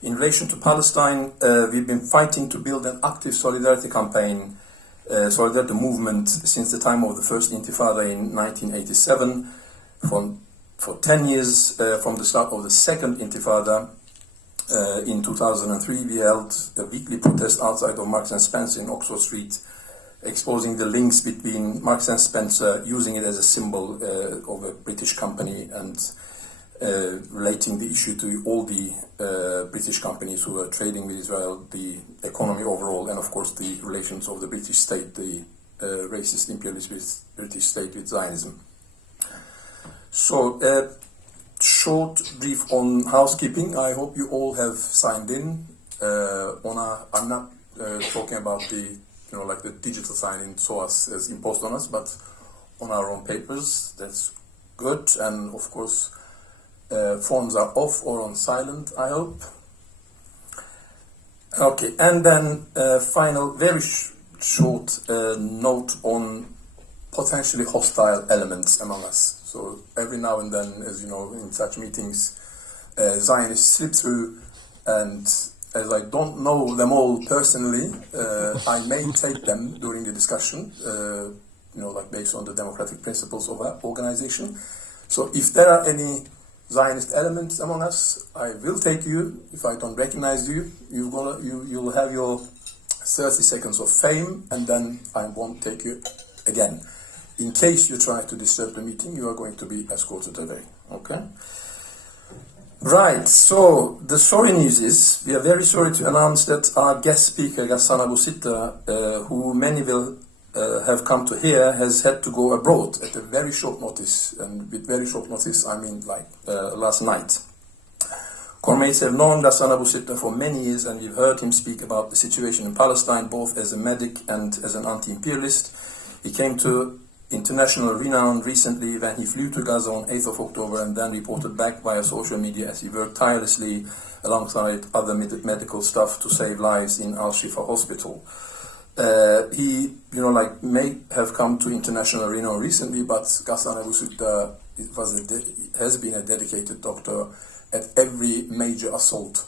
In relation to Palestine, we've been fighting to build an active solidarity campaign, solidarity movement since the time of the first Intifada in 1987. For 10 years, from the start of the second Intifada, in 2003, we held a weekly protest outside of Marks and Spencer in Oxford Street, exposing the links between Marks and Spencer, using it as a symbol of a British company, and relating the issue to all the British companies who were trading with Israel, the economy overall, and of course the relations of the British state, the racist imperialist British state with Zionism. So, short brief on housekeeping. I hope you all have signed in. I'm not talking about the, like the digital sign-in SOAS has imposed on us, but on our own papers. That's good. And of course, phones are off or on silent, I hope. Okay, and then final, very short note on potentially hostile elements among us. So every now and then, as you know, in such meetings, Zionists slip through, and as I don't know them all personally, I may take them during the discussion, like based on the democratic principles of our organization. So if there are any Zionist elements among us, I will take you. If I don't recognize you, you'll have your 30 seconds of fame, and then I won't take you again. In case you try to disturb the meeting, you are going to be escorted away. Okay? Right, so the sorry news is, we are very sorry to announce that our guest speaker, Ghassan Abu Sitta, who many will have come to hear, has had to go abroad at a very short notice. And with very short notice, I mean last night. Comrades have known Ghassan Abu Sitta for many years, and we've heard him speak about the situation in Palestine, both as a medic and as an anti-imperialist. He came to international renown recently when he flew to Gaza on 8th of October and then reported back via social media as he worked tirelessly alongside other medical staff to save lives in Al-Shifa hospital. He, may have come to international renown recently, but Ghassan Abu Sitta has been a dedicated doctor at every major assault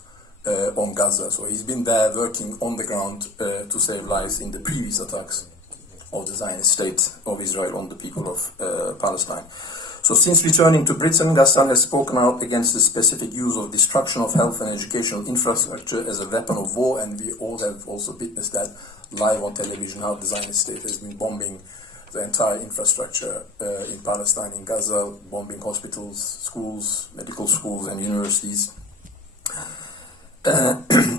on Gaza. So he's been there working on the ground to save lives in the previous attacks of the Zionist state of Israel on the people of Palestine. So since returning to Britain, Ghassan has spoken out against the specific use of destruction of health and educational infrastructure as a weapon of war, and we all have also witnessed that live on television, how the Zionist state has been bombing the entire infrastructure in Palestine, in Gaza, bombing hospitals, schools, medical schools and universities.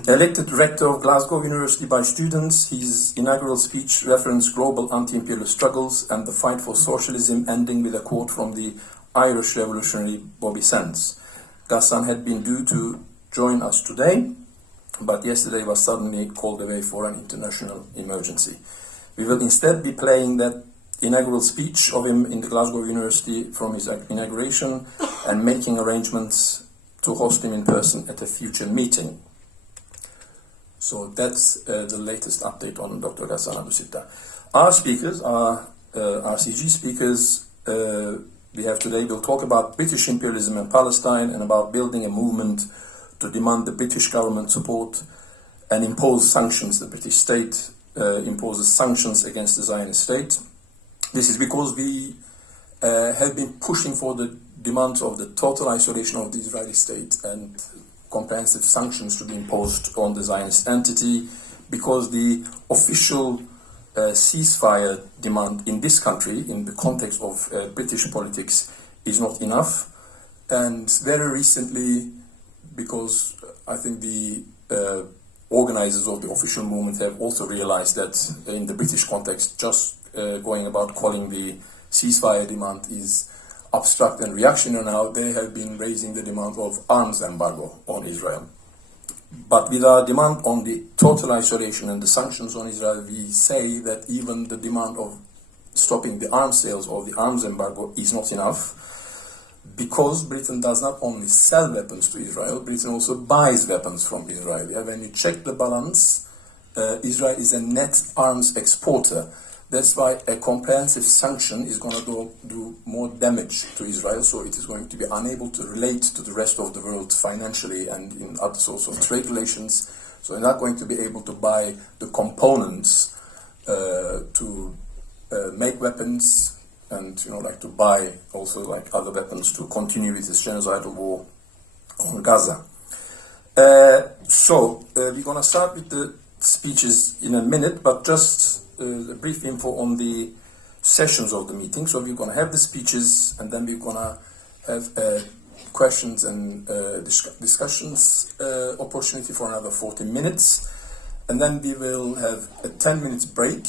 Elected rector of Glasgow University by students, his inaugural speech referenced global anti-imperialist struggles and the fight for socialism, ending with a quote from the Irish revolutionary Bobby Sands. Ghassan had been due to join us today, but yesterday was suddenly called away for an international emergency. We will instead be playing that inaugural speech of him in the Glasgow University from his inauguration and making arrangements to host him in person at a future meeting. So that's the latest update on Dr. Ghassan Abu Sitta. Our speakers, our RCG speakers we have today, will talk about British imperialism in Palestine and about building a movement to demand the British government support and impose sanctions. The British state imposes sanctions against the Zionist state. This is because we have been pushing for the demands of the total isolation of the Israeli state and comprehensive sanctions to be imposed on the Zionist entity, because the official ceasefire demand in this country, in the context of British politics, is not enough. And very recently, because I think the organizers of the official movement have also realized that in the British context, just going about calling the ceasefire demand is abstract and reactionary now, they have been raising the demand of arms embargo on Israel. But with our demand on the total isolation and the sanctions on Israel, we say that even the demand of stopping the arms sales or the arms embargo is not enough, because Britain does not only sell weapons to Israel, Britain also buys weapons from Israel. When you check the balance, Israel is a net arms exporter. That's why a comprehensive sanction is going to do more damage to Israel, so it is going to be unable to relate to the rest of the world financially and in other sorts of trade relations. So they're not going to be able to buy the components to make weapons and, to buy also like other weapons to continue with this genocidal war on Gaza. So we're going to start with the speeches in a minute, but just a brief info on the sessions of the meeting. So we're going to have the speeches, and then we're going to have questions and discussions opportunity for another 40 minutes. And then we will have a 10 minutes break.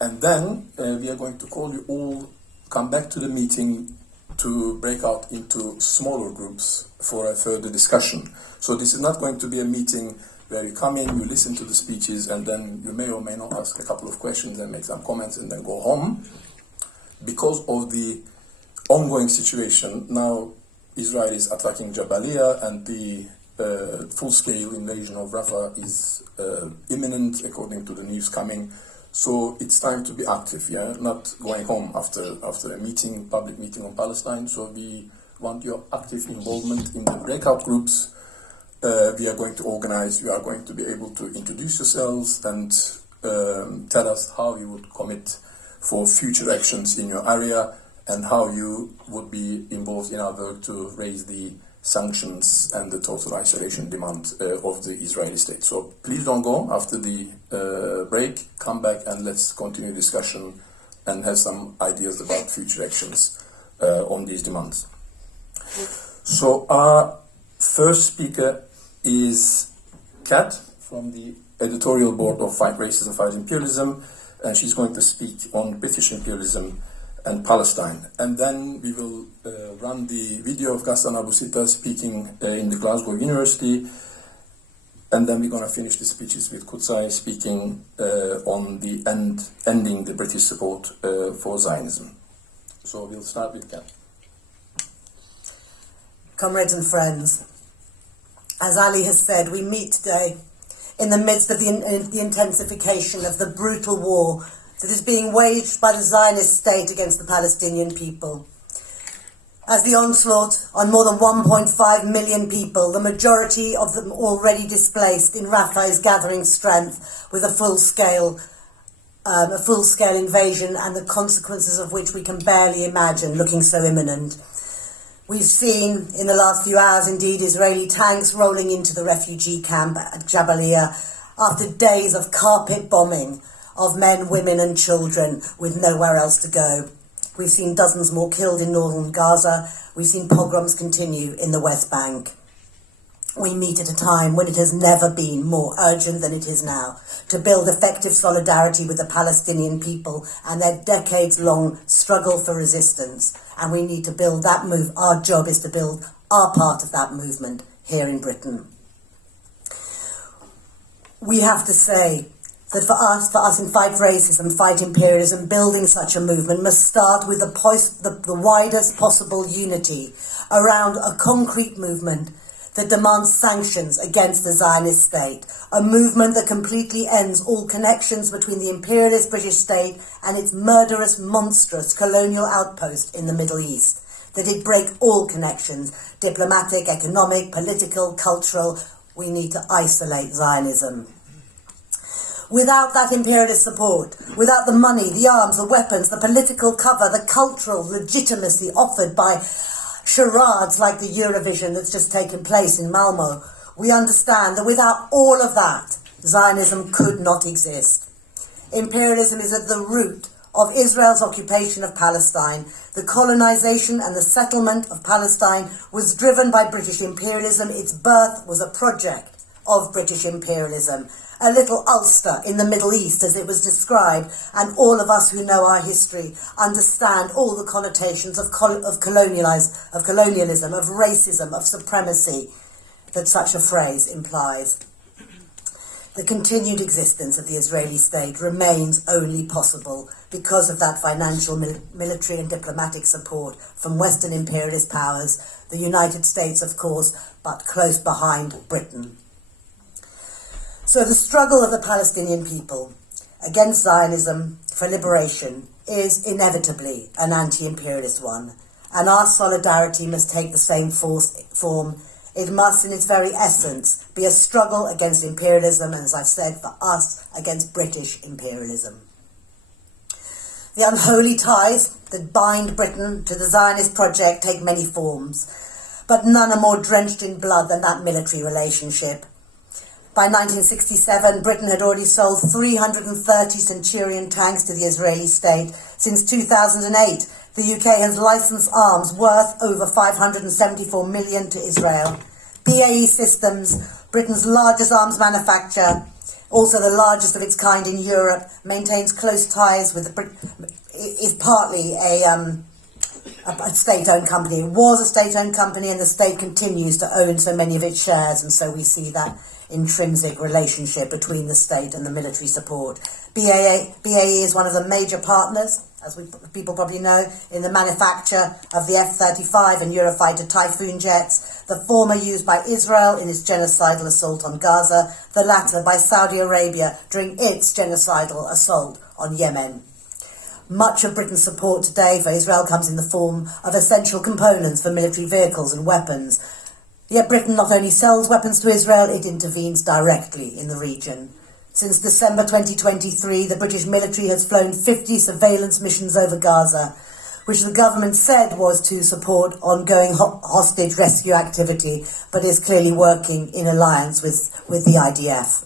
And then we are going to call you all, come back to the meeting to break out into smaller groups for a further discussion. So this is not going to be a meeting where you come in, you listen to the speeches, and then you may or may not ask a couple of questions and make some comments and then go home. Because of the ongoing situation, now Israel is attacking Jabalia, and the full-scale invasion of Rafah is imminent, according to the news coming. So it's time to be active, not going home after a meeting, public meeting on Palestine. So we want your active involvement in the breakout groups. We are going to organize, you are going to be able to introduce yourselves and tell us how you would commit for future actions in your area and how you would be involved in our work to raise the sanctions and the total isolation demand of the Israeli state. So please don't go after the break, come back and let's continue discussion and have some ideas about future actions on these demands. So our first speaker is Cat from the editorial board of Fight Racism, Fight Imperialism, and she's going to speak on British imperialism and Palestine. And then we will run the video of Ghassan Abu Sitta speaking in the Glasgow University, and then we're going to finish the speeches with Kotsai speaking on the ending the British support for Zionism. So we'll start with Cat. Comrades and friends, as Ali has said, we meet today in the midst of the intensification of the brutal war that is being waged by the Zionist state against the Palestinian people. As the onslaught on more than 1.5 million people, the majority of them already displaced in Rafah, is gathering strength with a full-scale invasion, and the consequences of which we can barely imagine, looking so imminent. We've seen in the last few hours, indeed, Israeli tanks rolling into the refugee camp at Jabalia after days of carpet bombing of men, women and children with nowhere else to go. We've seen dozens more killed in northern Gaza. We've seen pogroms continue in the West Bank. We meet at a time when it has never been more urgent than it is now to build effective solidarity with the Palestinian people and their decades-long struggle for resistance. And we need to build that move. Our job is to build our part of that movement here in Britain. We have to say that for us in Fight Racism, Fight Imperialism, building such a movement must start with the widest possible unity around a concrete movement that demands sanctions against the Zionist state, a movement that completely ends all connections between the imperialist British state and its murderous, monstrous colonial outpost in the Middle East, that it break all connections, diplomatic, economic, political, cultural. We need to isolate Zionism. Without that imperialist support, without the money, the arms, the weapons, the political cover, the cultural legitimacy offered by charades like the Eurovision that's just taken place in Malmo, we understand that without all of that, Zionism could not exist. Imperialism is at the root of Israel's occupation of Palestine. The colonization and the settlement of Palestine was driven by British imperialism. Its birth was a project of British imperialism. A little Ulster in the Middle East, as it was described, and all of us who know our history understand all the connotations of colonialism, of racism, of supremacy that such a phrase implies. The continued existence of the Israeli state remains only possible because of that financial, military and diplomatic support from Western imperialist powers, the United States, of course, but close behind Britain. So the struggle of the Palestinian people against Zionism for liberation is inevitably an anti-imperialist one, and our solidarity must take the same form. It must, in its very essence, be a struggle against imperialism, and as I've said, for us, against British imperialism. The unholy ties that bind Britain to the Zionist project take many forms, but none are more drenched in blood than that military relationship. By 1967, Britain had already sold 330 Centurion tanks to the Israeli state. Since 2008, the UK has licensed arms worth over 574 million to Israel. BAE Systems, Britain's largest arms manufacturer, also the largest of its kind in Europe, maintains close ties with is partly a state-owned company. It was a state-owned company, and the state continues to own so many of its shares, and so we see that intrinsic relationship between the state and the military support. BAE is one of the major partners, as people probably know, in the manufacture of the F-35 and Eurofighter Typhoon jets, the former used by Israel in its genocidal assault on Gaza, the latter by Saudi Arabia during its genocidal assault on Yemen. Much of Britain's support today for Israel comes in the form of essential components for military vehicles and weapons. Yet Britain not only sells weapons to Israel, it intervenes directly in the region. Since December 2023, the British military has flown 50 surveillance missions over Gaza, which the government said was to support ongoing hostage rescue activity, but is clearly working in alliance with the IDF.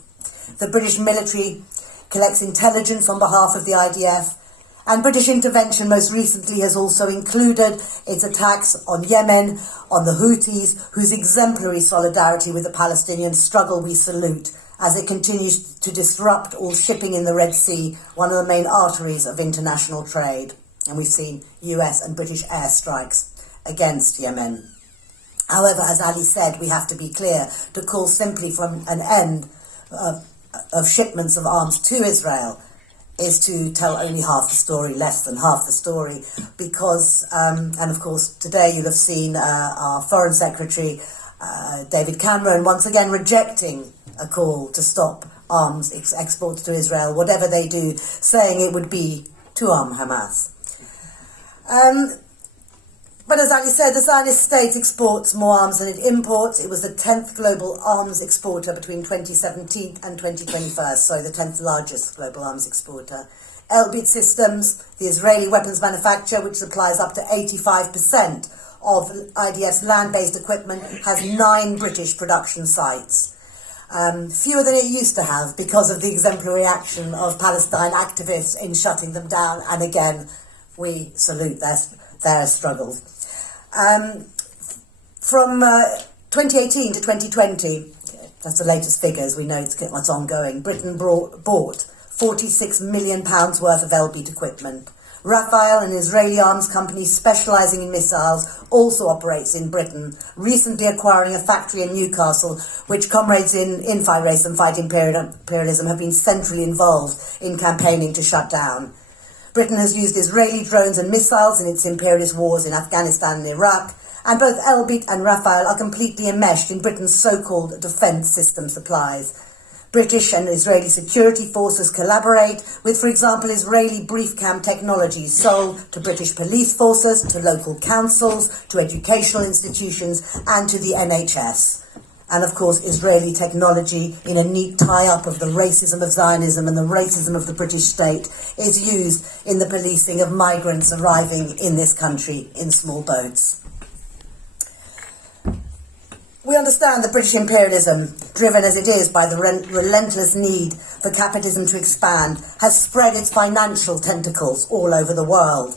The British military collects intelligence on behalf of the IDF, and British intervention most recently has also included its attacks on Yemen, on the Houthis, whose exemplary solidarity with the Palestinian struggle we salute, as it continues to disrupt all shipping in the Red Sea, one of the main arteries of international trade. And we've seen US and British airstrikes against Yemen. However, as Ali said, we have to be clear, to call simply for an end of shipments of arms to Israel is to tell only half the story, less than half the story, because, and of course, today you'll have seen our Foreign Secretary, David Cameron, once again rejecting a call to stop arms exports to Israel, whatever they do, saying it would be to arm Hamas. But as Ali said, the Zionist state exports more arms than it imports. It was the 10th global arms exporter between 2017 and 2021, so the 10th largest global arms exporter. Elbit Systems, the Israeli weapons manufacturer, which supplies up to 85% of IDF's land-based equipment, has 9 British production sites. Fewer than it used to have because of the exemplary action of Palestine activists in shutting them down, and again, we salute their struggles. From 2018 to 2020, that's the latest figures, we know it's ongoing, Britain bought £46 million worth of Elbit equipment. Rafael, an Israeli arms company specialising in missiles, also operates in Britain, recently acquiring a factory in Newcastle, which comrades in Fight Race and Fight Imperialism have been centrally involved in campaigning to shut down. Britain has used Israeli drones and missiles in its imperialist wars in Afghanistan and Iraq, and both Elbit and Rafael are completely enmeshed in Britain's so-called defence system supplies. British and Israeli security forces collaborate with, for example, Israeli brief cam technologies sold to British police forces, to local councils, to educational institutions, and to the NHS. And of course, Israeli technology, in a neat tie-up of the racism of Zionism and the racism of the British state, is used in the policing of migrants arriving in this country in small boats. We understand that British imperialism, driven as it is by the relentless need for capitalism to expand, has spread its financial tentacles all over the world.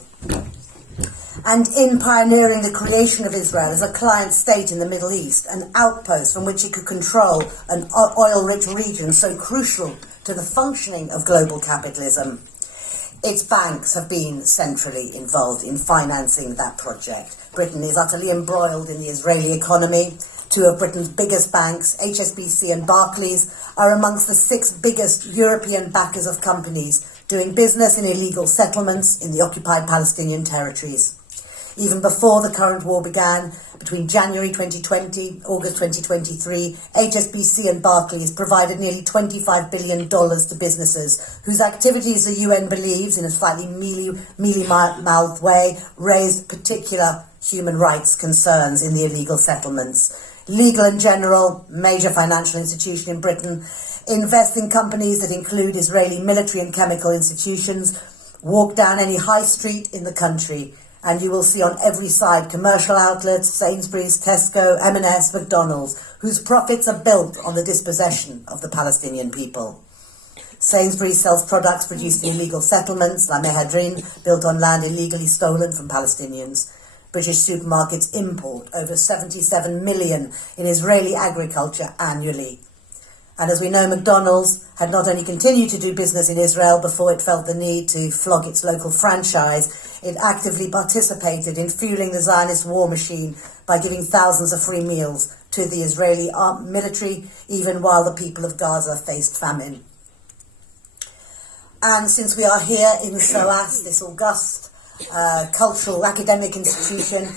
And in pioneering the creation of Israel as a client state in the Middle East, an outpost from which it could control an oil-rich region so crucial to the functioning of global capitalism, its banks have been centrally involved in financing that project. Britain is utterly embroiled in the Israeli economy. 2 of Britain's biggest banks, HSBC and Barclays, are amongst the 6 biggest European backers of companies doing business in illegal settlements in the occupied Palestinian territories. Even before the current war began, between January 2020, August 2023, HSBC and Barclays provided nearly $25 billion to businesses whose activities the UN believes, in a slightly mealy-mouthed way, raised particular human rights concerns in the illegal settlements. Legal & General, major financial institution in Britain, invest in companies that include Israeli military and chemical institutions. Walk down any high street in the country and you will see on every side commercial outlets, Sainsbury's, Tesco, M&S, McDonald's, whose profits are built on the dispossession of the Palestinian people. Sainsbury's sells products produced in illegal settlements, La Mehadrin, built on land illegally stolen from Palestinians. British supermarkets import over 77 million in Israeli agriculture annually. And as we know, McDonald's had not only continued to do business in Israel before it felt the need to flog its local franchise, it actively participated in fueling the Zionist war machine by giving thousands of free meals to the Israeli military, even while the people of Gaza faced famine. And since we are here in SOAS, this august cultural academic institution,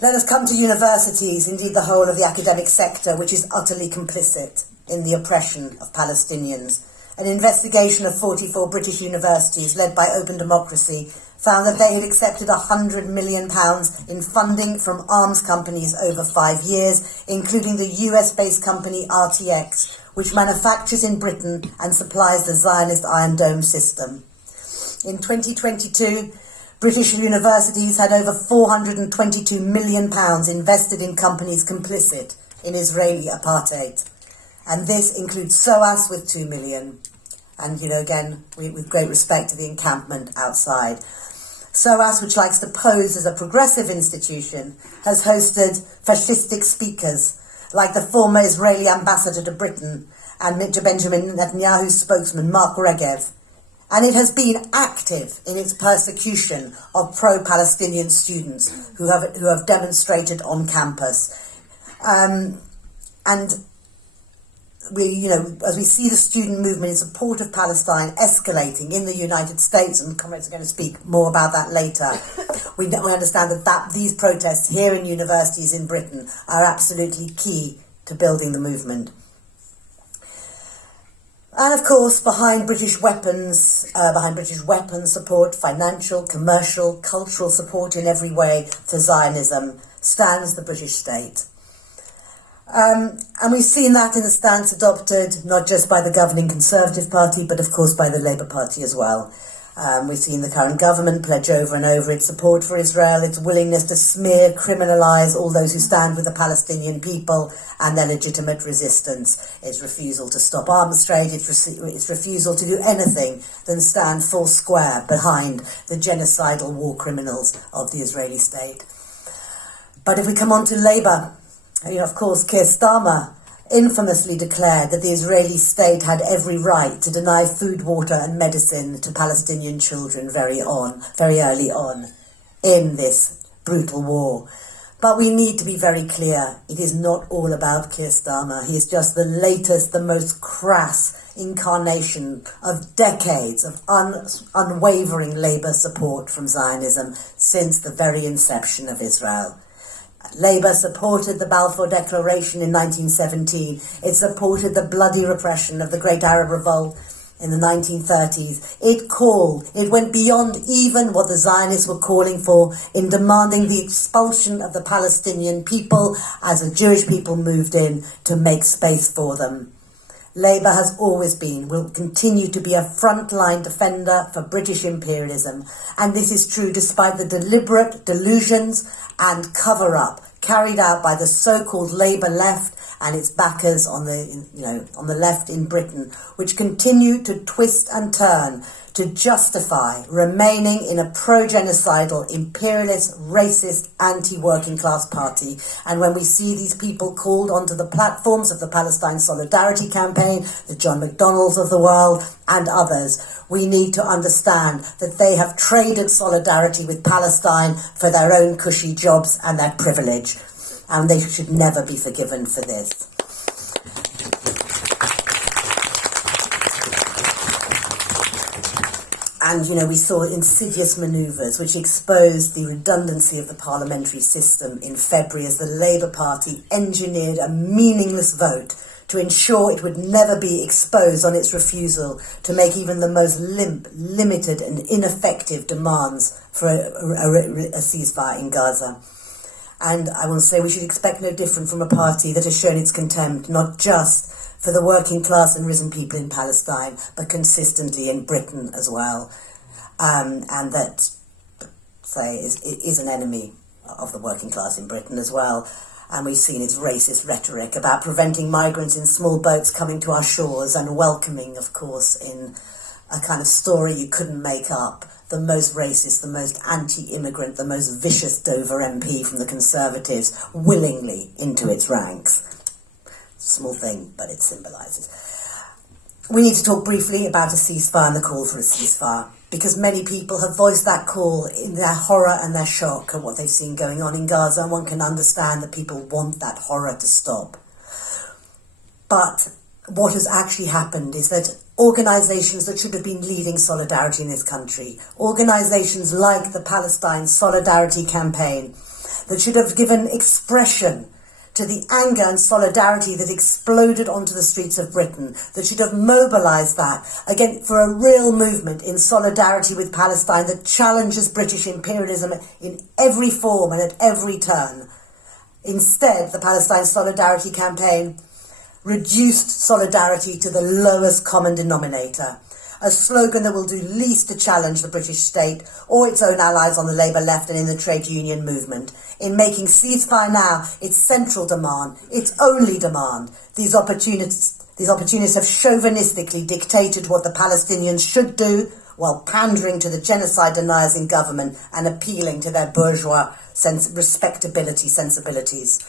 let us come to universities, indeed the whole of the academic sector, which is utterly complicit in the oppression of Palestinians. An investigation of 44 British universities led by Open Democracy found that they had accepted £100 million in funding from arms companies over 5 years, including the US-based company RTX, which manufactures in Britain and supplies the Zionist Iron Dome system. In 2022, British universities had over £422 million invested in companies complicit in Israeli apartheid. And this includes SOAS with 2 million. And, again, with great respect to the encampment outside. SOAS, which likes to pose as a progressive institution, has hosted fascistic speakers like the former Israeli ambassador to Britain and Benjamin Netanyahu's spokesman, Mark Regev. And it has been active in its persecution of pro-Palestinian students who have demonstrated on campus. And as we see the student movement in support of Palestine escalating in the United States, and comrades are going to speak more about that later, we understand that these protests here in universities in Britain are absolutely key to building the movement. And of course, behind British weapons support, financial, commercial, cultural support in every way for Zionism, stands the British state. And we've seen that in the stance adopted not just by the governing Conservative Party, but of course by the Labour Party as well. We've seen the current government pledge over and over its support for Israel, its willingness to smear, criminalise all those who stand with the Palestinian people and their legitimate resistance, its refusal to stop arms trade, its refusal to do anything than stand full square behind the genocidal war criminals of the Israeli state. But if we come on to Labour, of course, Keir Starmer infamously declared that the Israeli state had every right to deny food, water and medicine to Palestinian children very early on in this brutal war. But we need to be very clear, it is not all about Keir Starmer. He is just the latest, the most crass incarnation of decades of unwavering Labour support from Zionism since the very inception of Israel. Labour supported the Balfour Declaration in 1917. It supported the bloody repression of the Great Arab Revolt in the 1930s. It went beyond even what the Zionists were calling for in demanding the expulsion of the Palestinian people as the Jewish people moved in to make space for them. Labour has always been, will continue to be a frontline defender for British imperialism, and this is true despite the deliberate delusions and cover-up carried out by the so-called Labour left and its backers on the left in Britain, which continue to twist and turn to justify remaining in a pro-genocidal, imperialist, racist, anti-working class party. And when we see these people called onto the platforms of the Palestine Solidarity Campaign, the John McDonnells of the world, and others, we need to understand that they have traded solidarity with Palestine for their own cushy jobs and their privilege. And they should never be forgiven for this. And, we saw insidious manoeuvres which exposed the redundancy of the parliamentary system in February as the Labour Party engineered a meaningless vote to ensure it would never be exposed on its refusal to make even the most limited and ineffective demands for a ceasefire in Gaza. And I will say we should expect no different from a party that has shown its contempt, not just for the working class and risen people in Palestine, but consistently in Britain as well. And that, is an enemy of the working class in Britain as well. And we've seen its racist rhetoric about preventing migrants in small boats coming to our shores and welcoming, of course, in a kind of story you couldn't make up, the most racist, the most anti-immigrant, the most vicious Dover MP from the Conservatives willingly into its ranks. Small thing, but it symbolises. We need to talk briefly about a ceasefire and the call for a ceasefire, because many people have voiced that call in their horror and their shock at what they've seen going on in Gaza, and one can understand that people want that horror to stop. But what has actually happened is that organisations that should have been leading solidarity in this country, organisations like the Palestine Solidarity Campaign, that should have given expression to the anger and solidarity that exploded onto the streets of Britain, that should have mobilised that, again, for a real movement in solidarity with Palestine that challenges British imperialism in every form and at every turn. Instead, the Palestine Solidarity Campaign reduced solidarity to the lowest common denominator, a slogan that will do least to challenge the British state or its own allies on the Labour left and in the trade union movement, in making ceasefire now its central demand, its only demand. These opportunists have chauvinistically dictated what the Palestinians should do while pandering to the genocide deniers in government and appealing to their bourgeois respectability sensibilities.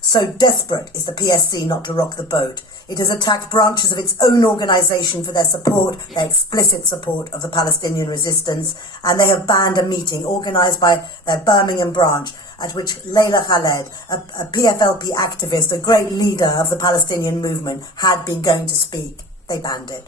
So desperate is the PSC not to rock the boat. It has attacked branches of its own organisation for their support, their explicit support of the Palestinian resistance, and they have banned a meeting organised by their Birmingham branch at which Leila Khaled, a PFLP activist, a great leader of the Palestinian movement, had been going to speak. They banned it.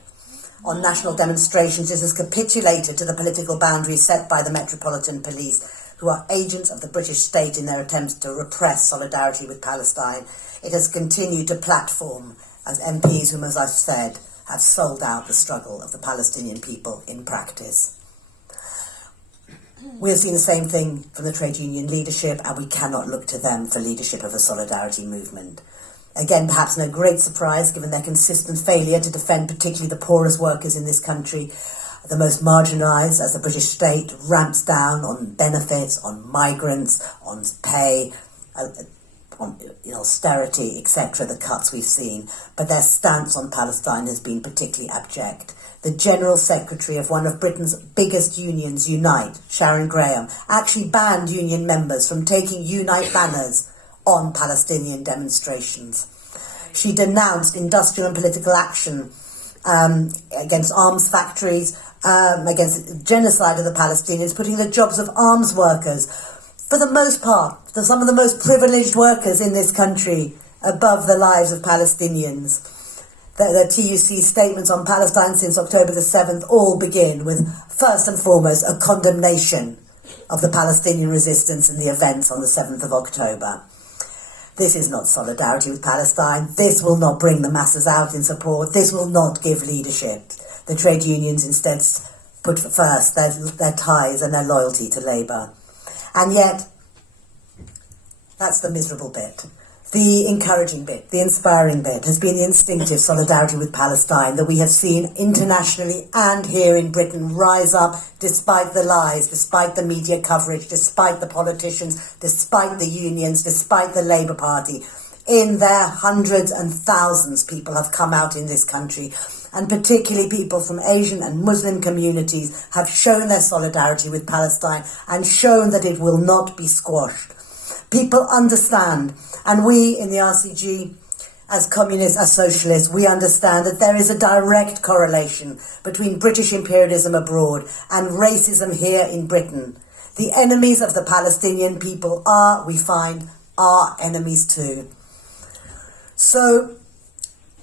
On national demonstrations, it has capitulated to the political boundaries set by the Metropolitan Police, who are agents of the British state in their attempts to repress solidarity with Palestine. It has continued to platform as MPs whom, as I've said, have sold out the struggle of the Palestinian people in practice. We have seen the same thing from the trade union leadership, and we cannot look to them for leadership of a solidarity movement. Again, perhaps no great surprise, given their consistent failure to defend particularly the poorest workers in this country, the most marginalised, as the British state ramps down on benefits, on migrants, on pay, on austerity, etc., the cuts we've seen. But their stance on Palestine has been particularly abject. The General Secretary of one of Britain's biggest unions, Unite, Sharon Graham, actually banned union members from taking Unite banners on Palestinian demonstrations. She denounced industrial and political action against arms factories, against genocide of the Palestinians, putting the jobs of arms workers, for the most part, some of the most privileged workers in this country, above the lives of Palestinians. The TUC statements on Palestine since October the 7th all begin with, first and foremost, a condemnation of the Palestinian resistance and the events on the 7th of October. This is not solidarity with Palestine. This will not bring the masses out in support. This will not give leadership. The trade unions instead put first their ties and their loyalty to Labour. And yet, that's the miserable bit. The encouraging bit, the inspiring bit, has been the instinctive solidarity with Palestine that we have seen internationally and here in Britain rise up despite the lies, despite the media coverage, despite the politicians, despite the unions, despite the Labour Party. In their hundreds and thousands, people have come out in this country, and particularly people from Asian and Muslim communities have shown their solidarity with Palestine and shown that it will not be squashed. People understand, and we in the RCG, as communists, as socialists, we understand that there is a direct correlation between British imperialism abroad and racism here in Britain. The enemies of the Palestinian people are, we find, our enemies too. So,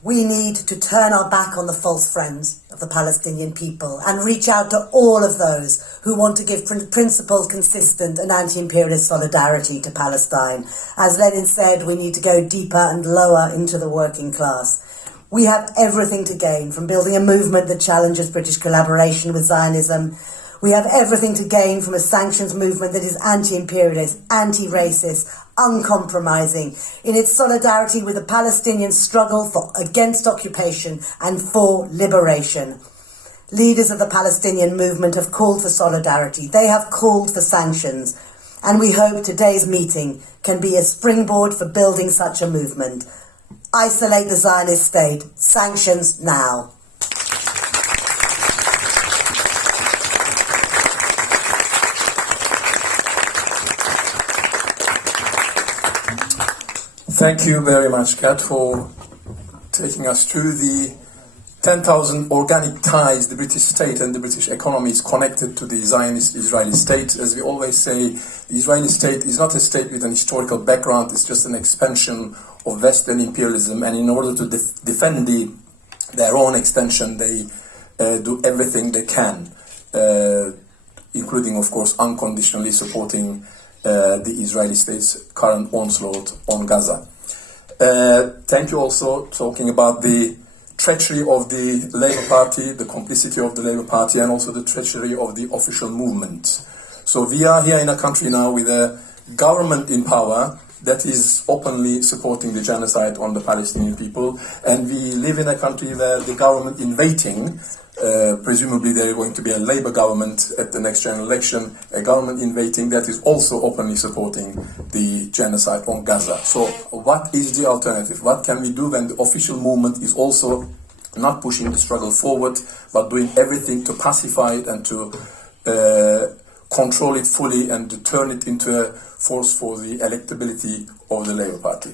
We need to turn our back on the false friends of the Palestinian people and reach out to all of those who want to give principled, consistent and anti-imperialist solidarity to Palestine. As Lenin said, we need to go deeper and lower into the working class. We have everything to gain from building a movement that challenges British collaboration with Zionism. We have everything to gain from a sanctions movement that is anti-imperialist, anti-racist, uncompromising in its solidarity with the Palestinian struggle against occupation and for liberation. Leaders of the Palestinian movement have called for solidarity. They have called for sanctions. And we hope today's meeting can be a springboard for building such a movement. Isolate the Zionist state. Sanctions now. Thank you very much, Kat, for taking us through the 10,000 organic ties the British state and the British economy is connected to the Zionist Israeli state. As we always say, the Israeli state is not a state with an historical background, it's just an expansion of Western imperialism, and in order to defend their own expansion, they do everything they can, including, of course, unconditionally supporting the Israeli state's current onslaught on Gaza. Thank you also talking about the treachery of the Labour Party, the complicity of the Labour Party, and also the treachery of the official movement. So we are here in a country now with a government in power that is openly supporting the genocide on the Palestinian people, and we live in a country where the government in waiting, presumably there is going to be a Labour government at the next general election, a government in waiting that is also openly supporting the genocide on Gaza. So what is the alternative? What can we do when the official movement is also not pushing the struggle forward, but doing everything to pacify it and to control it fully and to turn it into a force for the electability of the Labour Party?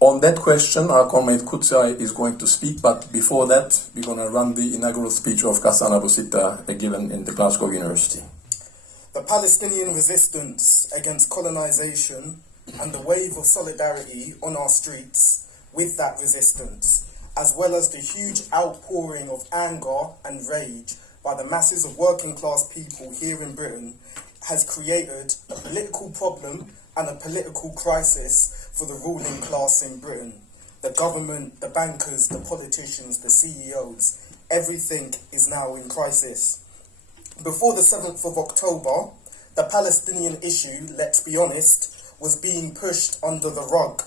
On that question, our comrade Kotsai is going to speak, but before that, we're going to run the inaugural speech of Ghassan Abu Sitta given in the Glasgow University. The Palestinian resistance against colonization and the wave of solidarity on our streets with that resistance, as well as the huge outpouring of anger and rage by the masses of working class people here in Britain, has created a political problem and a political crisis for the ruling class in Britain. The government, the bankers, the politicians, the CEOs, everything is now in crisis. Before the 7th of October, the Palestinian issue, let's be honest, was being pushed under the rug.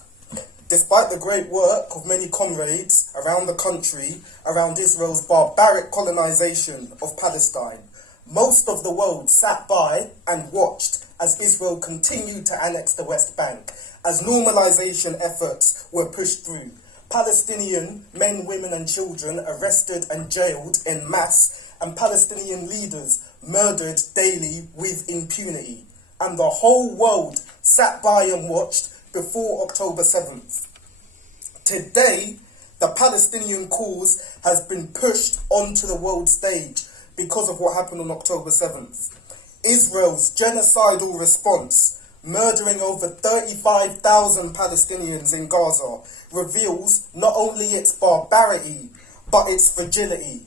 Despite the great work of many comrades around the country around Israel's barbaric colonization of Palestine, most of the world sat by and watched as Israel continued to annex the West Bank, as normalization efforts were pushed through. Palestinian men, women and children arrested and jailed en masse, and Palestinian leaders murdered daily with impunity. And the whole world sat by and watched before October 7th. Today, the Palestinian cause has been pushed onto the world stage because of what happened on October 7th. Israel's genocidal response, murdering over 35,000 Palestinians in Gaza, reveals not only its barbarity, but its fragility.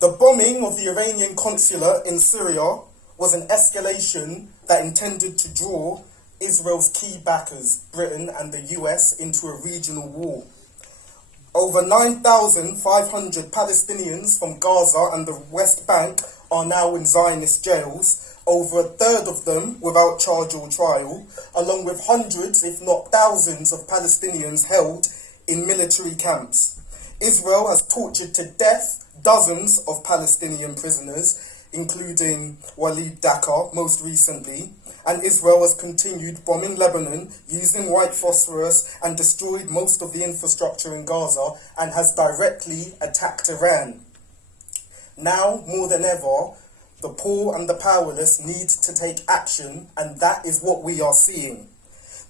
The bombing of the Iranian consulate in Syria was an escalation that intended to draw Israel's key backers, Britain and the US, into a regional war. Over 9,500 Palestinians from Gaza and the West Bank are now in Zionist jails, over a third of them without charge or trial, along with hundreds, if not thousands, of Palestinians held in military camps. Israel has tortured to death dozens of Palestinian prisoners, including Walid Dakar most recently, and Israel has continued bombing Lebanon using white phosphorus and destroyed most of the infrastructure in Gaza and has directly attacked Iran. Now, more than ever, the poor and the powerless need to take action, and that is what we are seeing.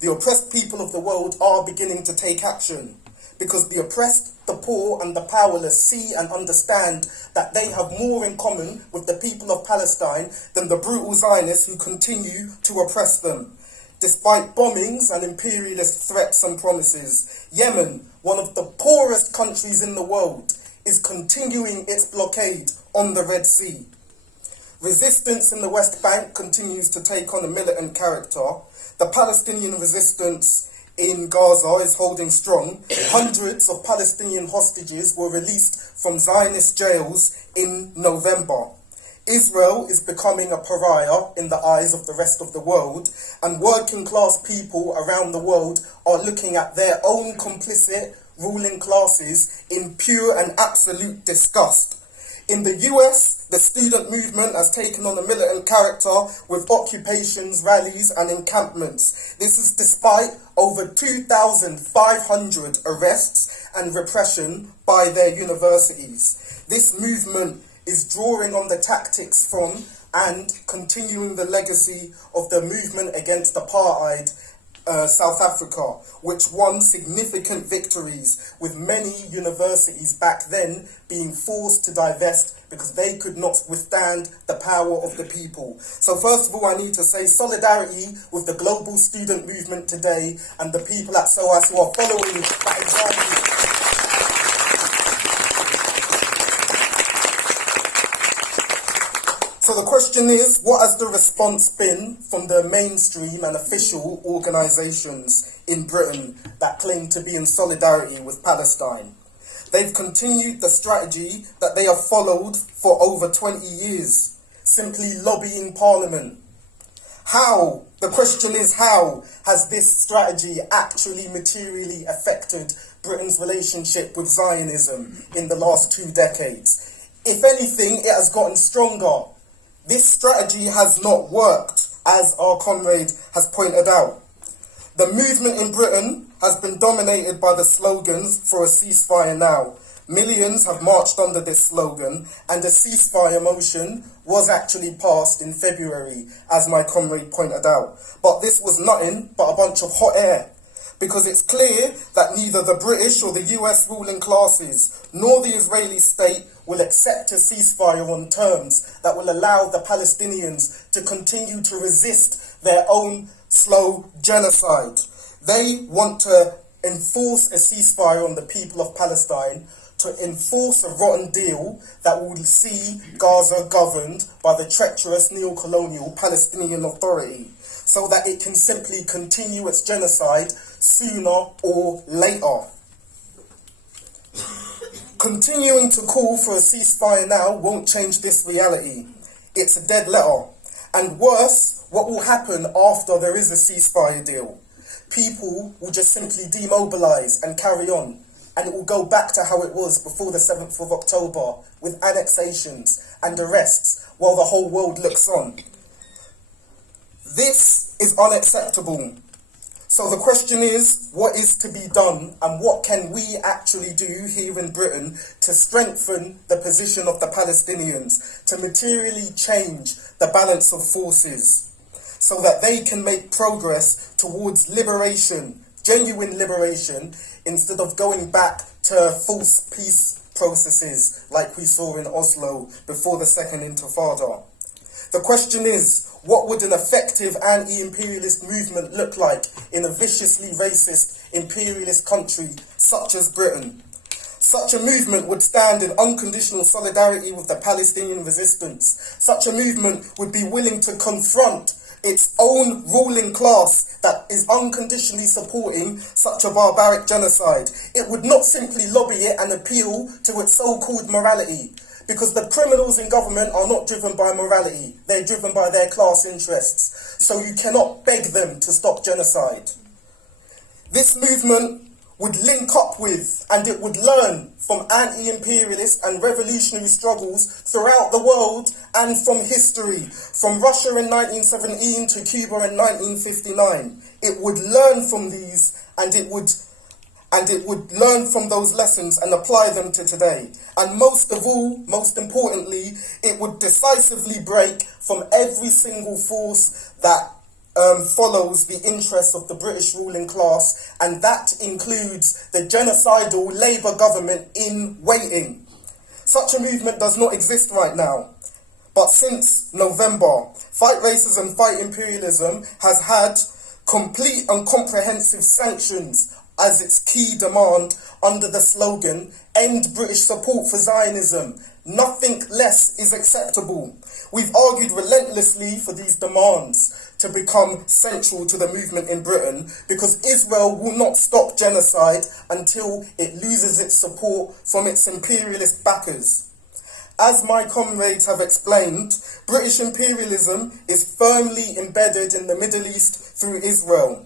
The oppressed people of the world are beginning to take action, because the oppressed, the poor and the powerless see and understand that they have more in common with the people of Palestine than the brutal Zionists who continue to oppress them. despite bombings and imperialist threats and promises. Yemen, one of the poorest countries in the world, is continuing its blockade on the Red Sea. Resistance in the West Bank continues to take on a militant character. The Palestinian resistance in Gaza is holding strong. Hundreds of Palestinian hostages were released from Zionist jails in November. Israel is becoming a pariah in the eyes of the rest of the world, and working class people around the world are looking at their own complicit ruling classes in pure and absolute disgust. In the US, the student movement has taken on a militant character with occupations, rallies and encampments. This is despite over 2,500 arrests and repression by their universities. This movement is drawing on the tactics from and continuing the legacy of the movement against apartheid South Africa, which won significant victories, with many universities back then being forced to divest because they could not withstand the power of the people. So first of all, I need to say solidarity with the global student movement today and the people at SOAS who are following that example. So the question is, what has the response been from the mainstream and official organisations in Britain that claim to be in solidarity with Palestine? They've continued the strategy that they have followed for over 20 years, simply lobbying Parliament. How, the question is, how has this strategy actually materially affected Britain's relationship with Zionism in the last 2 decades? If anything, it has gotten stronger. This strategy has not worked, as our comrade has pointed out. The movement in Britain has been dominated by the slogans for a ceasefire now. Millions have marched under this slogan, and a ceasefire motion was actually passed in February, as my comrade pointed out. But this was nothing but a bunch of hot air, because it's clear that neither the British or the US ruling classes nor the Israeli state will accept a ceasefire on terms that will allow the Palestinians to continue to resist their own slow genocide. They want to enforce a ceasefire on the people of Palestine, to enforce a rotten deal that will see Gaza governed by the treacherous neo-colonial Palestinian Authority, so that it can simply continue its genocide sooner or later. Continuing to call for a ceasefire now won't change this reality. It's a dead letter. And worse, what will happen after there is a ceasefire deal? People will just simply demobilise and carry on. And it will go back to how it was before the 7th of October, with annexations and arrests while the whole world looks on. This is unacceptable. So the question is, what is to be done, and what can we actually do here in Britain to strengthen the position of the Palestinians, to materially change the balance of forces, so that they can make progress towards liberation, genuine liberation, instead of going back to false peace processes like we saw in Oslo before the Second Intifada. The question is, what would an effective anti-imperialist movement look like in a viciously racist imperialist country such as Britain? Such a movement would stand in unconditional solidarity with the Palestinian resistance. Such a movement would be willing to confront its own ruling class that is unconditionally supporting such a barbaric genocide. It would not simply lobby it and appeal to its so-called morality, because the criminals in government are not driven by morality. They're driven by their class interests. So you cannot beg them to stop genocide. This movement would link up with, and it would learn from anti-imperialist and revolutionary struggles throughout the world and from history, from Russia in 1917 to Cuba in 1959. It would learn from these, and it would learn from those lessons and apply them to today. And most of all, most importantly, it would decisively break from every single force that follows the interests of the British ruling class, and that includes the genocidal Labour government in waiting. Such a movement does not exist right now. But since November, Fight Racism, Fight Imperialism has had Complete and comprehensive sanctions as its key demand under the slogan, "End British support for Zionism. Nothing less is acceptable." We've argued relentlessly for these demands to become central to the movement in Britain because Israel will not stop genocide until it loses its support from its imperialist backers. As my comrades have explained, British imperialism is firmly embedded in the Middle East through Israel.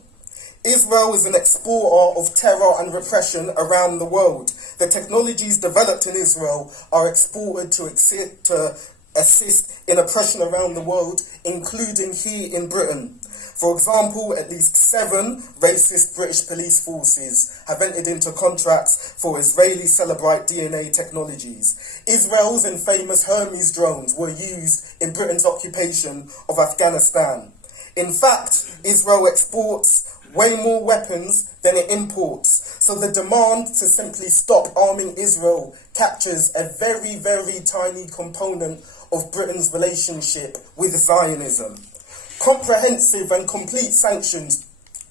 Israel is an exporter of terror and repression around the world. The technologies developed in Israel are exported to assist in oppression around the world, including here in Britain. For example, at least 7 racist British police forces have entered into contracts for Israeli Celebrite DNA technologies. Israel's infamous Hermes drones were used in Britain's occupation of Afghanistan. In fact, Israel exports way more weapons than it imports. So the demand to simply stop arming Israel captures a very, very tiny component of Britain's relationship with Zionism. Comprehensive and complete sanctions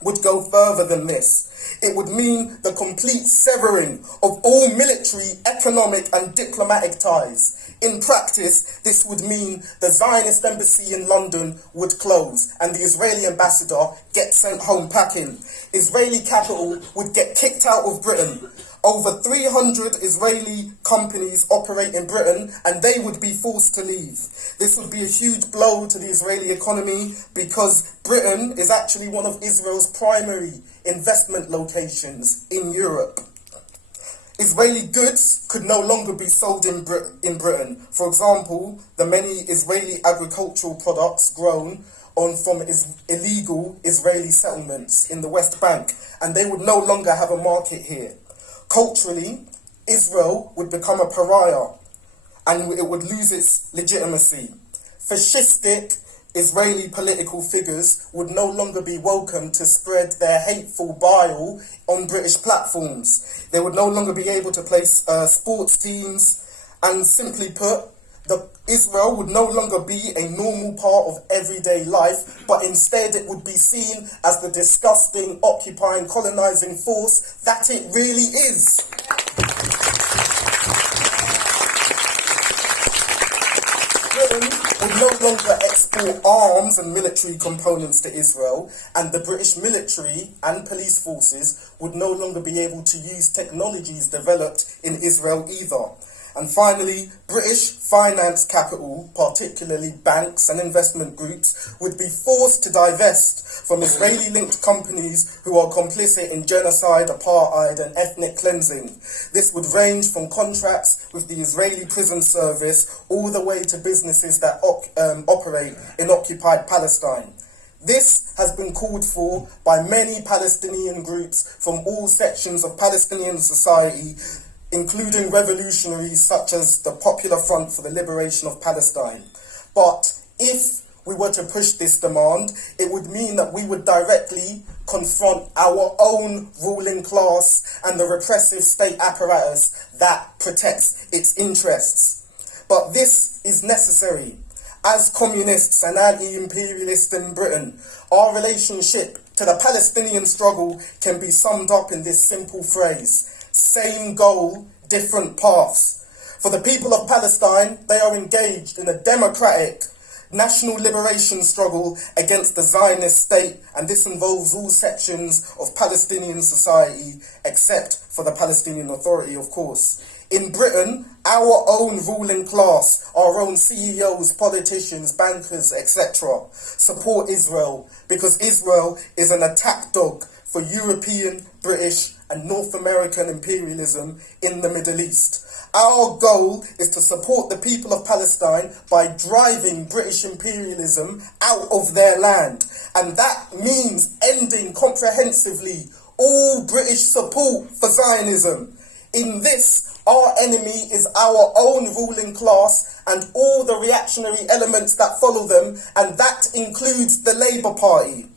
would go further than this. It would mean the complete severing of all military, economic and diplomatic ties. In practice, this would mean the Zionist embassy in London would close and the Israeli ambassador get sent home packing. Israeli capital would get kicked out of Britain. Over 300 Israeli companies operate in Britain and they would be forced to leave. This would be a huge blow to the Israeli economy because Britain is actually one of Israel's primary investment locations in Europe. Israeli goods could no longer be sold in Britain. For example, the many Israeli agricultural products grown from illegal Israeli settlements in the West Bank, and they would no longer have a market here. Culturally, Israel would become a pariah and it would lose its legitimacy. Fascistic Israeli political figures would no longer be welcome to spread their hateful bile on British platforms. They would no longer be able to play sports teams, and simply put, Israel would no longer be a normal part of everyday life, but instead it would be seen as the disgusting, occupying, colonizing force that it really is. Britain would no longer export arms and military components to Israel, and the British military and police forces would no longer be able to use technologies developed in Israel either. And finally, British finance capital, particularly banks and investment groups, would be forced to divest from Israeli-linked companies who are complicit in genocide, apartheid and ethnic cleansing. This would range from contracts with the Israeli prison service all the way to businesses that operate in occupied Palestine. This has been called for by many Palestinian groups from all sections of Palestinian society, including revolutionaries such as the Popular Front for the Liberation of Palestine. But if we were to push this demand, it would mean that we would directly confront our own ruling class and the repressive state apparatus that protects its interests. But this is necessary. As communists and anti-imperialists in Britain, our relationship to the Palestinian struggle can be summed up in this simple phrase: same goal, different paths. For the people of Palestine, they are engaged in a democratic national liberation struggle against the Zionist state, and this involves all sections of Palestinian society, except for the Palestinian Authority, of course. In Britain, our own ruling class, our own CEOs, politicians, bankers, etc., support Israel because Israel is an attack dog for European, British, and North American imperialism in the Middle East. Our goal is to support the people of Palestine by driving British imperialism out of their land. And that means ending comprehensively all British support for Zionism. In this, our enemy is our own ruling class and all the reactionary elements that follow them, and that includes the Labour Party.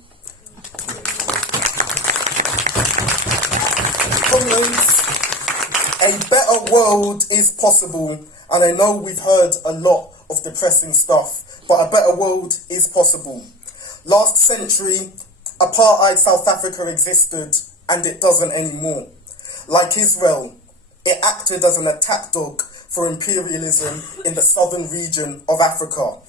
Comrades, a better world is possible, and I know we've heard a lot of depressing stuff, but a better world is possible. Last century, Apartheid South Africa existed, and it doesn't anymore. Like Israel, it acted as an attack dog for imperialism in the southern region of Africa.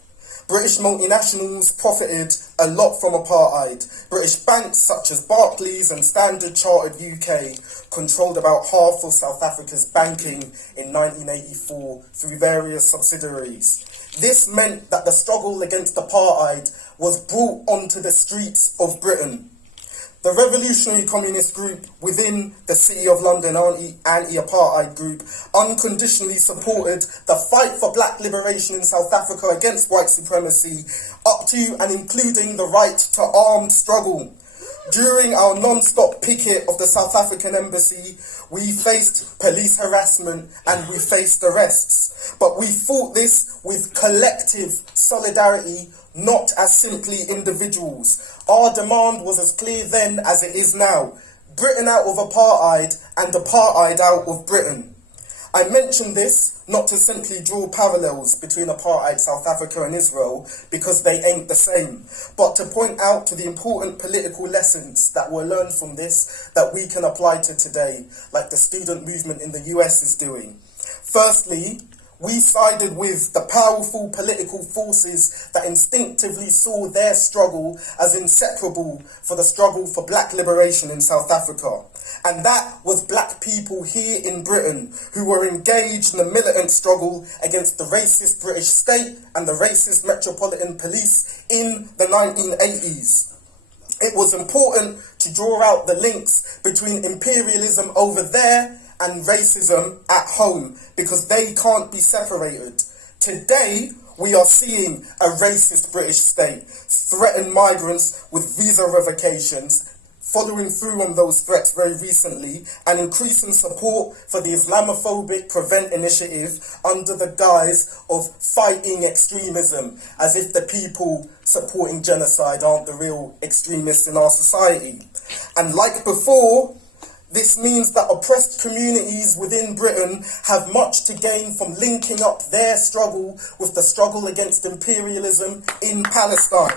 British multinationals profited a lot from apartheid. British banks such as Barclays and Standard Chartered UK controlled about half of South Africa's banking in 1984 through various subsidiaries. This meant that the struggle against apartheid was brought onto the streets of Britain. The revolutionary communist group within the City of London anti-apartheid group unconditionally supported the fight for black liberation in South Africa against white supremacy, up to and including the right to armed struggle. During our non-stop picket of the South African embassy, we faced police harassment and we faced arrests. But we fought this with collective solidarity, not as simply individuals. Our demand was as clear then as it is now. Britain out of apartheid and apartheid out of Britain. I mention this not to simply draw parallels between apartheid South Africa and Israel, because they ain't the same, but to point out to the important political lessons that were learned from this that we can apply to today, like the student movement in the US is doing. Firstly, we sided with the powerful political forces that instinctively saw their struggle as inseparable for the struggle for black liberation in South Africa. And that was black people here in Britain who were engaged in the militant struggle against the racist British state and the racist Metropolitan Police in the 1980s. It was important to draw out the links between imperialism over there and racism at home, because they can't be separated. Today, we are seeing a racist British state threaten migrants with visa revocations, following through on those threats very recently, and increasing support for the Islamophobic Prevent Initiative under the guise of fighting extremism, as if the people supporting genocide aren't the real extremists in our society. And like before, this means that oppressed communities within Britain have much to gain from linking up their struggle with the struggle against imperialism in Palestine.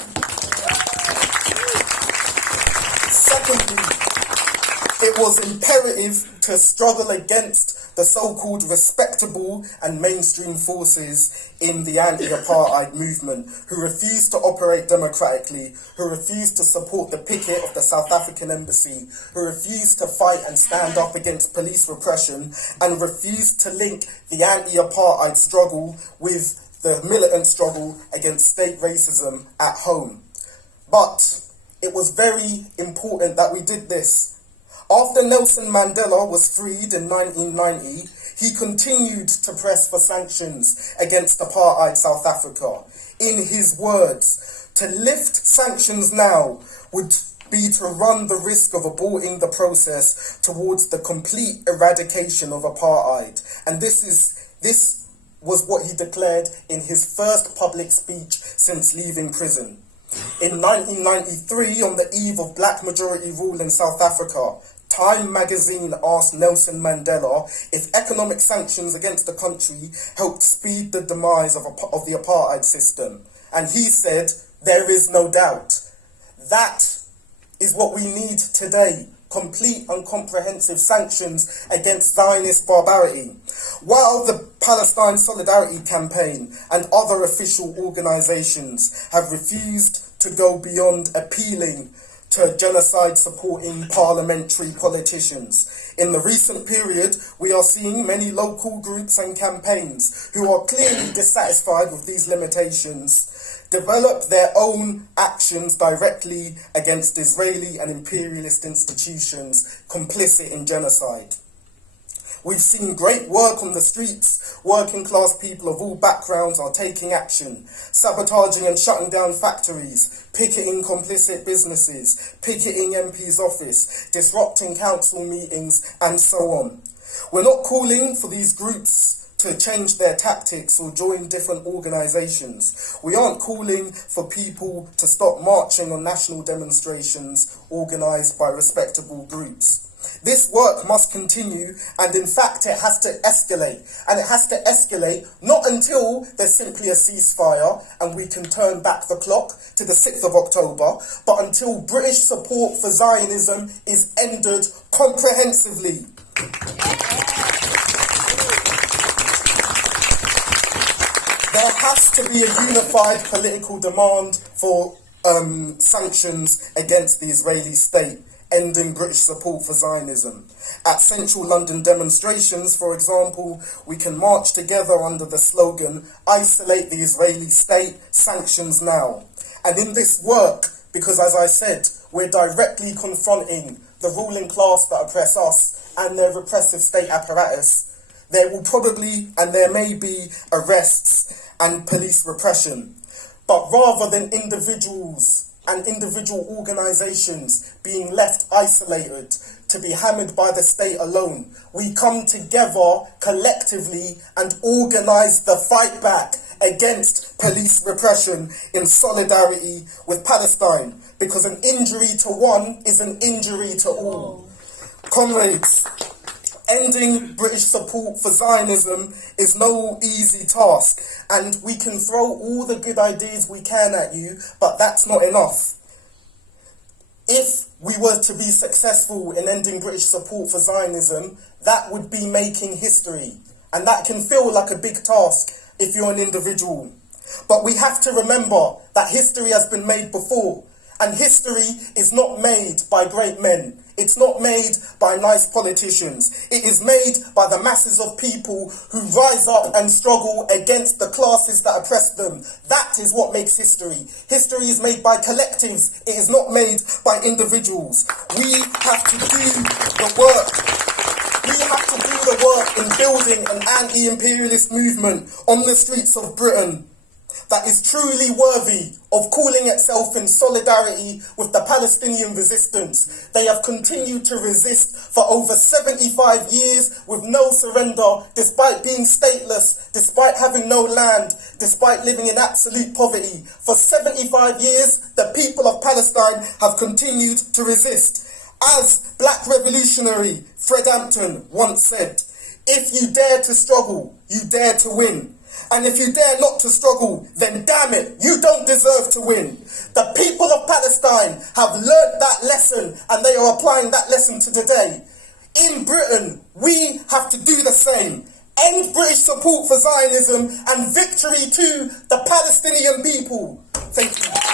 Secondly, it was imperative to struggle against the so-called respectable and mainstream forces in the anti-apartheid movement who refused to operate democratically, who refused to support the picket of the South African embassy, who refused to fight and stand up against police repression, and refused to link the anti-apartheid struggle with the militant struggle against state racism at home. But it was very important that we did this. After Nelson Mandela was freed in 1990, he continued to press for sanctions against apartheid South Africa. In his words, to lift sanctions now would be to run the risk of aborting the process towards the complete eradication of apartheid. And this was what he declared in his first public speech since leaving prison. In 1993, on the eve of black majority rule in South Africa, Time magazine asked Nelson Mandela if economic sanctions against the country helped speed the demise of the apartheid system. And he said, there is no doubt. That is what we need today. Complete and comprehensive sanctions against Zionist barbarity. While the Palestine Solidarity Campaign and other official organisations have refused to go beyond appealing to genocide-supporting parliamentary politicians. In the recent period, we are seeing many local groups and campaigns who are clearly dissatisfied with these limitations develop their own actions directly against Israeli and imperialist institutions complicit in genocide. We've seen great work on the streets. Working class people of all backgrounds are taking action, sabotaging and shutting down factories, picketing complicit businesses, picketing MP's office, disrupting council meetings, and so on. We're not calling for these groups to change their tactics or join different organisations. We aren't calling for people to stop marching on national demonstrations organised by respectable groups. This work must continue, and in fact it has to escalate. And it has to escalate not until there's simply a ceasefire and we can turn back the clock to the 6th of October, but until British support for Zionism is ended comprehensively. There has to be a unified political demand for sanctions against the Israeli state, ending British support for Zionism. At central London demonstrations, for example, we can march together under the slogan, "Isolate the Israeli state, sanctions now." And in this work, because as I said, we're directly confronting the ruling class that oppress us and their repressive state apparatus, there will probably and there may be arrests and police repression. But rather than individuals and individual organisations being left isolated to be hammered by the state alone, we come together collectively and organise the fight back against police repression in solidarity with Palestine, because an injury to one is an injury to all. Comrades, ending British support for Zionism is no easy task, and we can throw all the good ideas we can at you, but that's not enough. If we were to be successful in ending British support for Zionism, that would be making history, and that can feel like a big task if you're an individual. But we have to remember that history has been made before, and history is not made by great men. It's not made by nice politicians. It is made by the masses of people who rise up and struggle against the classes that oppress them. That is what makes history. History is made by collectives. It is not made by individuals. We have to do the work. We have to do the work in building an anti-imperialist movement on the streets of Britain that is truly worthy of calling itself in solidarity with the Palestinian resistance. They have continued to resist for over 75 years with no surrender, despite being stateless, despite having no land, despite living in absolute poverty. For 75 years, the people of Palestine have continued to resist. As Black revolutionary Fred Hampton once said, "If you dare to struggle, you dare to win. And if you dare not to struggle, then damn it, you don't deserve to win." The people of Palestine have learnt that lesson, and they are applying that lesson to today. In Britain, we have to do the same. End British support for Zionism, and victory to the Palestinian people. Thank you.